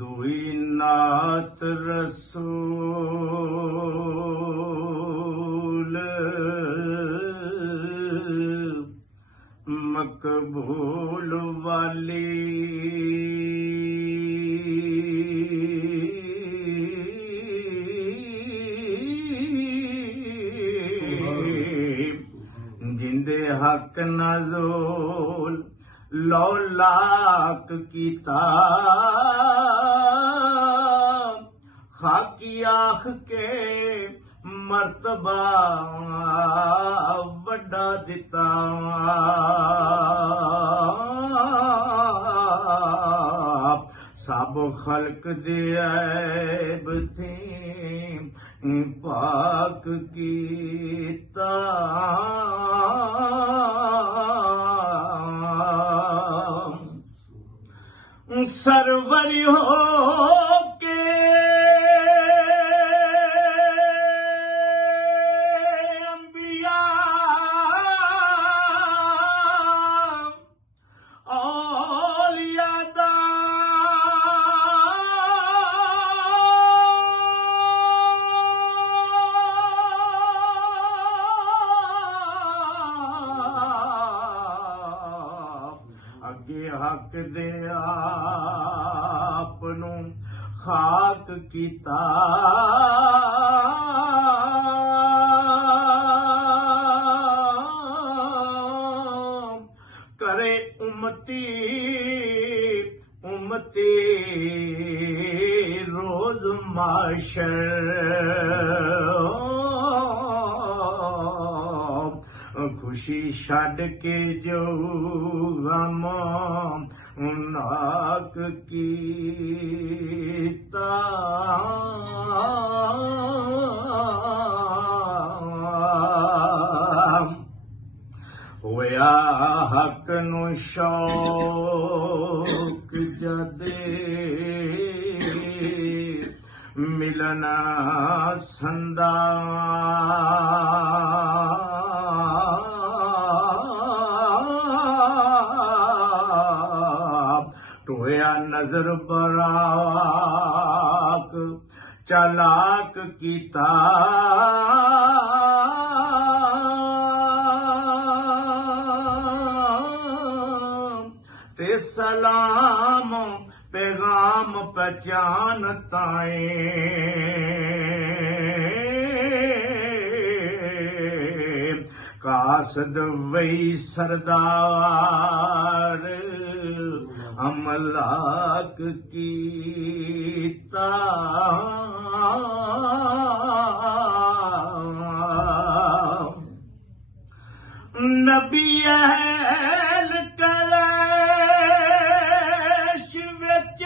दुई नात रसूल मकबूल वाली जिंदे हक नज़ोल लौलाक कीता खाकी आख के मर्तबा वड्डा दिता सब खल्क दे ऐब थे पाक कीता सरवरी हो के अंबिया औलिया दा अगे हक दे आप नू खाक कीता करे उम्मती उम्मती रोज माशर खुशी छड़ के जो गम नाक कीता होया हक नू शौक जदे मिलना संदा टोया नजर बराक चालाक कीता ते सलाम पैगाम पहचान ताए कासद वही सरदार अमलाक कीता नबी अहल करैश विच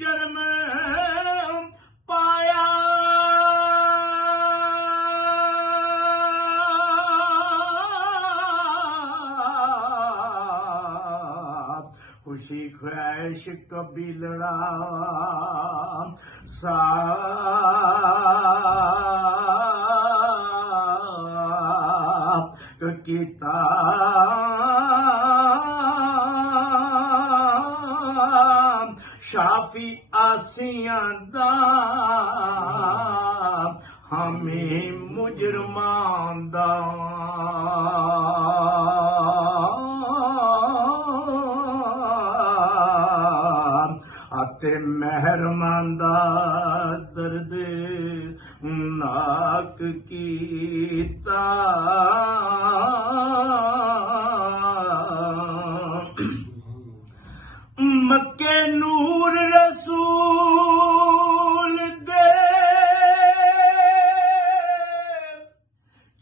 जन्म पाया खुशी ख्वाहिश कबीलड़ा साफ कीता शाफी आसियां दा हमें मुजरमान दा आते मेहरमान दा दर्द नाक कीता मक्के नूर रसूल दे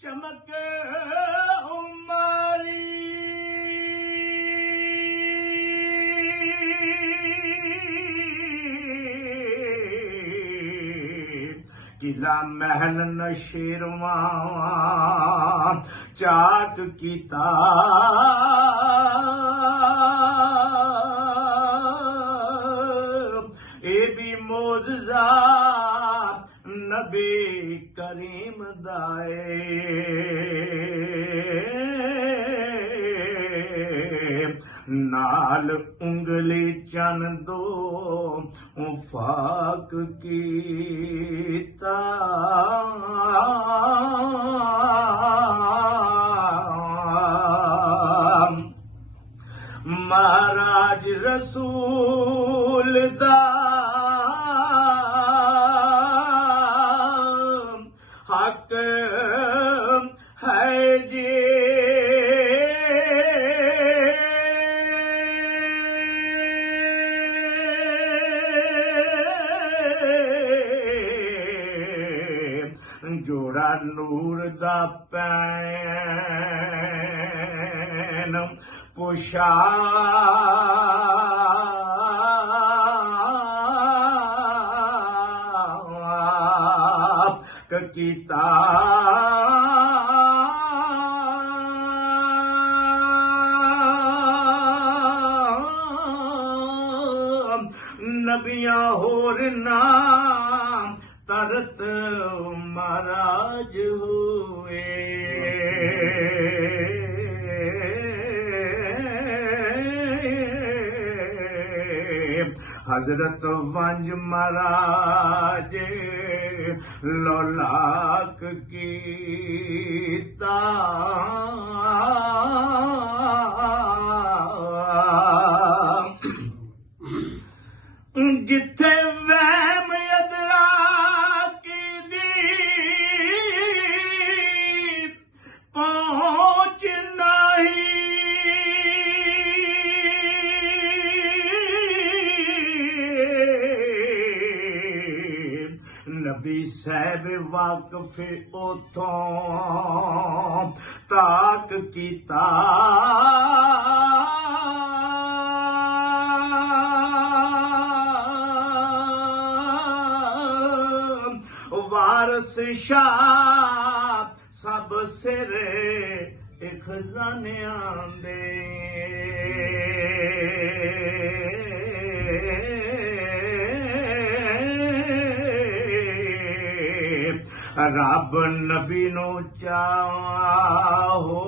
चमक उमारी किला महल नशेरवा चाक कीता ए भी मोजजा नबी करीम दाए नाल उंगली चन दो फाक कीता महाराज रसूल दा हक है जी जोड़ा नूर दा पैन पोशाक कीता नबियां होर नाम तरत महाराज हुए हजरत वंज महाराज लौलाक कीता जिथे वहम अदरा की दी पहुंच नहीं नबी साहब वाकफ उथों ताक कीता वारस शाह सब सिरे खजानियां दे रब नबी नो चाहो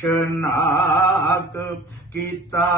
शनाक कीता